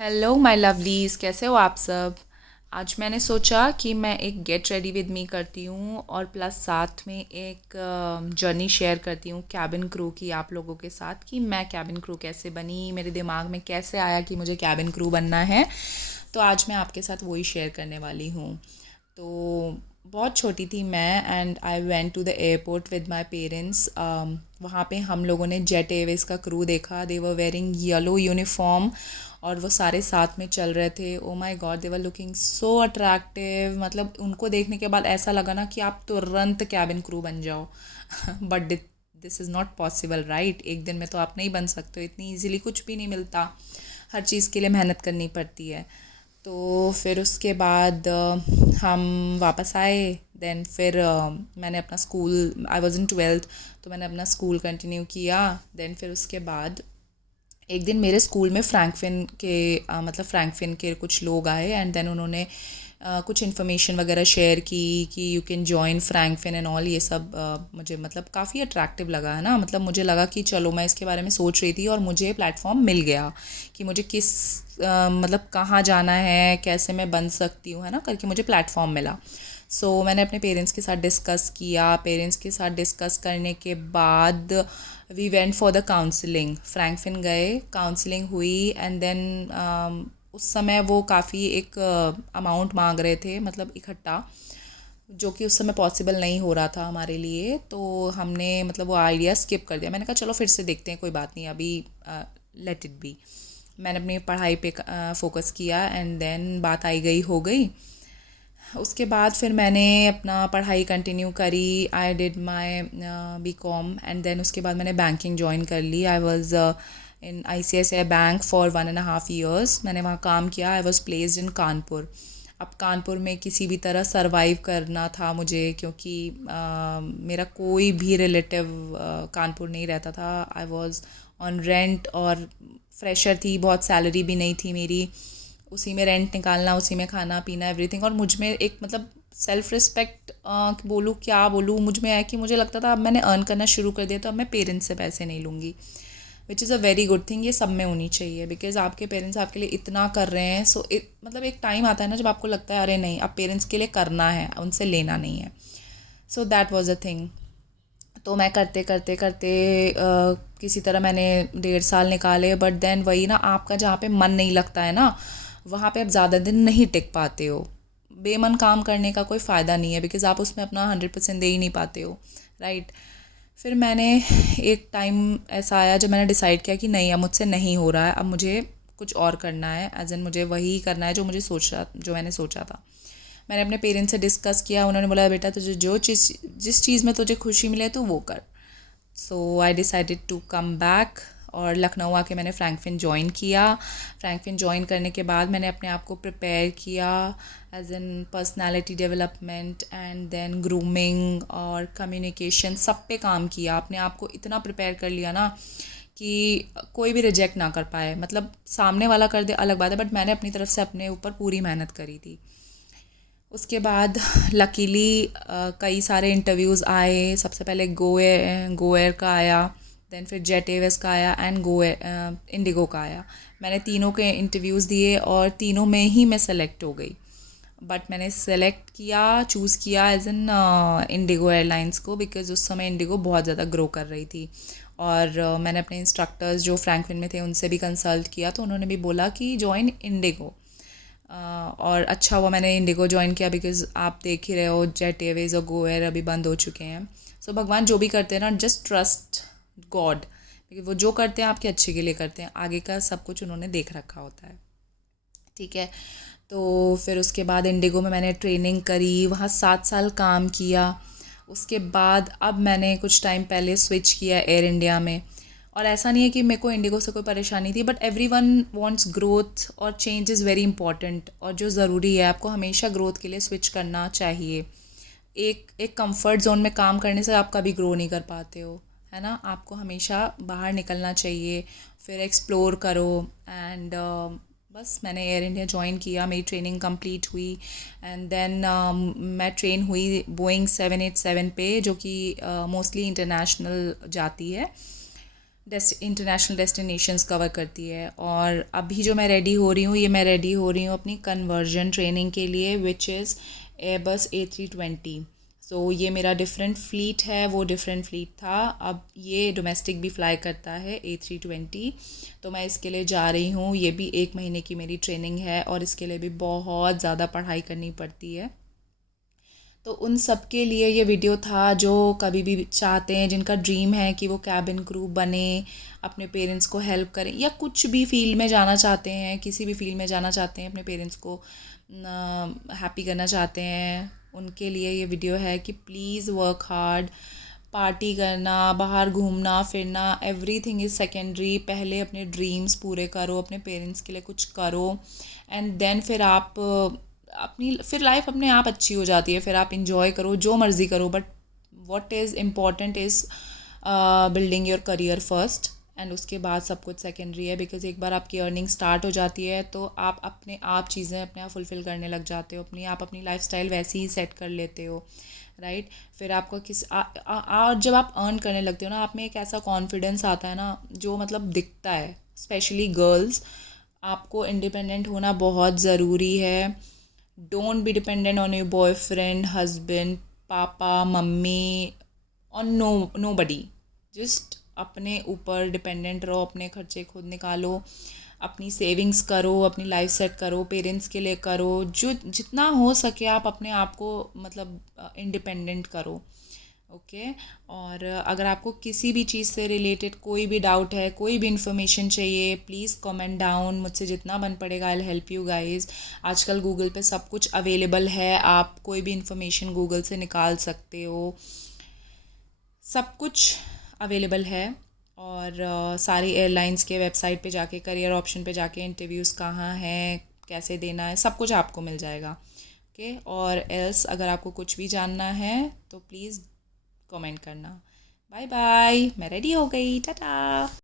Hello my lovelies, कैसे हो आप सब। आज मैंने सोचा कि मैं एक गेट रेडी विद मी करती हूँ और प्लस साथ में एक जर्नी शेयर करती हूँ कैबिन क्रू की आप लोगों के साथ कि मैं कैबिन क्रू कैसे बनी, मेरे दिमाग में कैसे आया कि मुझे कैबिन क्रू बनना है। तो आज मैं आपके साथ वही शेयर करने वाली हूँ। तो बहुत छोटी थी मैं and I went to the airport with my parents. वहाँ पे हम लोगों ने जेट एयरवेज़ का क्रू देखा। दे वर वेयरिंग येलो यूनिफॉर्म और वो सारे साथ में चल रहे थे। Oh my God, they were looking so attractive. मतलब उनको देखने के बाद ऐसा लगा ना कि आप तुरंत कैबिन क्रू बन जाओ। But this is not possible, right. एक दिन में तो आप नहीं बन सकते हो, इतनी ईजिली कुछ भी नहीं मिलता, हर चीज़ के लिए मेहनत करनी पड़ती है। तो फिर उसके बाद हम वापस आए। देन फिर मैंने अपना school, I was in twelfth, तो मैंने अपना स्कूल कंटिन्यू किया। देन फिर उसके बाद एक दिन मेरे स्कूल में फ्रैंकफिन के मतलब फ्रैंकफिन के कुछ लोग आए एंड देन उन्होंने कुछ इन्फॉर्मेशन वगैरह शेयर की कि you can join Frankfinn and all. ये सब मुझे मतलब काफ़ी अट्रैक्टिव लगा, है ना। मतलब मुझे लगा कि चलो, मैं इसके बारे में सोच रही थी और मुझे प्लेटफॉर्म मिल गया कि मुझे किस मतलब कहाँ जाना है, कैसे मैं बन सकती हूँ, है ना, करके मुझे प्लेटफॉर्म मिला। मैंने अपने पेरेंट्स के साथ डिस्कस किया। पेरेंट्स के साथ डिस्कस करने के बाद we went for the counselling. Frankfinn गए, काउंसलिंग हुई एंड देन उस समय वो काफ़ी एक अमाउंट मांग रहे थे, मतलब इकट्ठा, जो कि उस समय पॉसिबल नहीं हो रहा था हमारे लिए। तो हमने मतलब वो आइडिया स्किप कर दिया। मैंने कहा चलो फिर से देखते हैं, कोई बात नहीं, अभी लेट इट बी। मैंने अपनी पढ़ाई पे फोकस किया एंड देन बात आई गई हो गई। उसके बाद फिर मैंने अपना पढ़ाई कंटिन्यू करी। I did my BCom and then उसके बाद मैंने बैंकिंग ज्वाइन कर ली। I was in I bank for 1.5 years। मैंने वहाँ काम किया। I was placed in Kanpur. अब कानपुर में किसी भी तरह सरवाइव करना था मुझे, क्योंकि मेरा कोई भी रिलेटिव कानपुर नहीं रहता था। आई वॉज ऑन रेंट और फ्रेशर थी, बहुत सैलरी भी नहीं थी मेरी। उसी में रेंट निकालना, उसी में खाना पीना, एवरीथिंग। और मुझ में एक मतलब सेल्फ रिस्पेक्ट बोलूँ क्या बोलूँ, मुझ में है कि मुझे लगता था अब मैंने अर्न करना शुरू कर दिया तो अब मैं पेरेंट्स से पैसे नहीं लूँगी, which is a very good thing. ये सब में होनी चाहिए बिकॉज आपके पेरेंट्स आपके लिए इतना कर रहे हैं। मतलब एक टाइम आता है ना जब आपको लगता है अरे नहीं, अब पेरेंट्स के लिए करना है, उनसे लेना नहीं है। So that was a thing. तो मैं करते करते करते किसी तरह मैंने 1.5 साल निकाले। बट देन वही ना, आपका जहाँ पे मन नहीं लगता है ना, वहाँ पे आप ज़्यादा दिन नहीं टिक पाते हो। बेमन काम करने का कोई फ़ायदा नहीं है बिकॉज़ आप उसमें अपना 100% दे ही नहीं पाते हो, राइट। फिर मैंने एक टाइम ऐसा आया जब मैंने डिसाइड किया कि नहीं, अब मुझसे नहीं हो रहा है, अब मुझे कुछ और करना है, एज इन मुझे वही करना है जो मैंने सोचा था। मैंने अपने पेरेंट्स से डिस्कस किया। उन्होंने बोला बेटा, तुझे जो चीज़, जिस चीज़ में तुझे खुशी मिले तो वो कर। I decided to come back और लखनऊ आके मैंने फ्रैंकफिन ज्वाइन किया। फ्रैंकफिन ज्वाइन करने के बाद मैंने अपने आप को प्रिपेयर किया as in personality development and then grooming और कम्युनिकेशन, सब पे काम किया। अपने आप को इतना प्रिपेयर कर लिया ना कि कोई भी रिजेक्ट ना कर पाए। मतलब सामने वाला कर दे अलग बात है, बट मैंने अपनी तरफ से अपने ऊपर पूरी मेहनत करी थी। उसके बाद लकीली कई सारे इंटरव्यूज़ आए। सबसे पहले गोएयर का आया, देन फिर जेट एयरवेज़ का आया एंड इंडिगो का आया। मैंने तीनों के इंटरव्यूज़ दिए और तीनों में ही मैं सेलेक्ट हो गई। बट मैंने सेलेक्ट किया, चूज़ किया एज एन इंडिगो एयरलाइंस को, बिकॉज़ उस समय इंडिगो बहुत ज़्यादा ग्रो कर रही थी। और मैंने अपने इंस्ट्रक्टर्स जो फ्रैंकफिन में थे उनसे भी कंसल्ट किया, तो उन्होंने भी बोला कि जॉइन इंडिगो। और अच्छा हुआ मैंने इंडिगो ज्वाइन किया बिकॉज़ आप देख ही रहे हो जेट एयरवेज़ और गो एयर अभी बंद हो चुके हैं। भगवान जो भी करते हैं ना, जस्ट ट्रस्ट गॉड, क्योंकि वो जो करते हैं आपके अच्छे के लिए करते हैं, आगे का सब कुछ उन्होंने देख रखा होता है, ठीक है। तो फिर उसके बाद इंडिगो में मैंने ट्रेनिंग करी, वहाँ 7 साल काम किया। उसके बाद अब मैंने कुछ टाइम पहले स्विच किया एयर इंडिया में। और ऐसा नहीं है कि मेरे को इंडिगो से कोई परेशानी थी, but every one wants growth और चेंज इज़ वेरी इंपॉर्टेंट। और जो ज़रूरी है, आपको हमेशा ग्रोथ के लिए स्विच करना चाहिए। एक एक कंफर्ट जोन में काम करने से आप कभी ग्रो नहीं कर पाते हो, है ना। आपको हमेशा बाहर निकलना चाहिए, फिर एक्सप्लोर करो। एंड बस मैंने एयर इंडिया ज्वाइन किया, मेरी ट्रेनिंग कंप्लीट हुई एंड देन मैं ट्रेन हुई बोइंग 787 पे, जो कि मोस्टली इंटरनेशनल जाती है। इंटरनेशनल डेस्टिनेशंस कवर करती है। और अभी जो मैं रेडी हो रही हूँ, ये मैं रेडी हो रही हूँ अपनी कन्वर्जन ट्रेनिंग के लिए, विच इज़ एयरबस A320। सो ये मेरा डिफरेंट फ़्लीट है, वो डिफरेंट फ़्लीट था, अब ये डोमेस्टिक भी फ़्लाई करता है A320। तो मैं इसके लिए जा रही हूँ, ये भी 1 महीने की मेरी ट्रेनिंग है और इसके लिए भी बहुत ज़्यादा पढ़ाई करनी पड़ती है। तो उन सब के लिए ये वीडियो था जो कभी भी चाहते हैं, जिनका ड्रीम है कि वो कैबिन क्रू बने, अपने पेरेंट्स को हेल्प करें, या कुछ भी फील्ड में जाना चाहते हैं, किसी भी फील्ड में जाना चाहते हैं, अपने पेरेंट्स को हैप्पी करना चाहते हैं, उनके लिए ये वीडियो है कि प्लीज़ वर्क हार्ड। पार्टी करना, बाहर घूमना फिरना, एवरीथिंग इज़ सेकेंडरी। पहले अपने ड्रीम्स पूरे करो, अपने पेरेंट्स के लिए कुछ करो, एंड देन फिर आप फिर लाइफ अपने आप अच्छी हो जाती है, फिर आप इंजॉय करो, जो मर्ज़ी करो, but what is important is building your career first, and उसके बाद सब कुछ सेकेंडरी है। बिकॉज एक बार आपकी अर्निंग स्टार्ट हो जाती है तो आप अपने आप चीज़ें अपने आप फुलफ़िल करने लग जाते हो, अपनी आप अपनी लाइफस्टाइल वैसे ही सेट कर लेते हो, राइट। फिर आपको और जब आप अर्न करने लगते हो ना, आप में एक ऐसा कॉन्फिडेंस आता है ना, जो मतलब दिखता है, स्पेशली गर्ल्स। आपको इंडिपेंडेंट होना बहुत ज़रूरी है। Don't be dependent on your boyfriend, husband, पापा, मम्मी, और नो बडी। जस्ट अपने ऊपर डिपेंडेंट रहो, अपने खर्चे खुद निकालो, अपनी सेविंग्स करो, अपनी लाइफ सेट करो, पेरेंट्स के लिए करो, जो जितना हो सके आप अपने आप को मतलब इंडिपेंडेंट करो, ओके। और अगर आपको किसी भी चीज़ से रिलेटेड कोई भी डाउट है, कोई भी इन्फॉर्मेशन चाहिए, प्लीज़ कमेंट डाउन, मुझसे जितना बन पड़ेगा I will help you guys. आजकल गूगल पे सब कुछ अवेलेबल है, आप कोई भी इन्फॉर्मेशन गूगल से निकाल सकते हो, सब कुछ अवेलेबल है। और सारी एयरलाइंस के वेबसाइट पे जाके, करियर ऑप्शन पे जाके, इंटरव्यूज़ कहाँ हैं, कैसे देना है, सब कुछ आपको मिल जाएगा, ओके। और एल्स अगर आपको कुछ भी जानना है तो प्लीज़ कमेंट करना। बाय बाय, मैं रेडी हो गई, टाटा।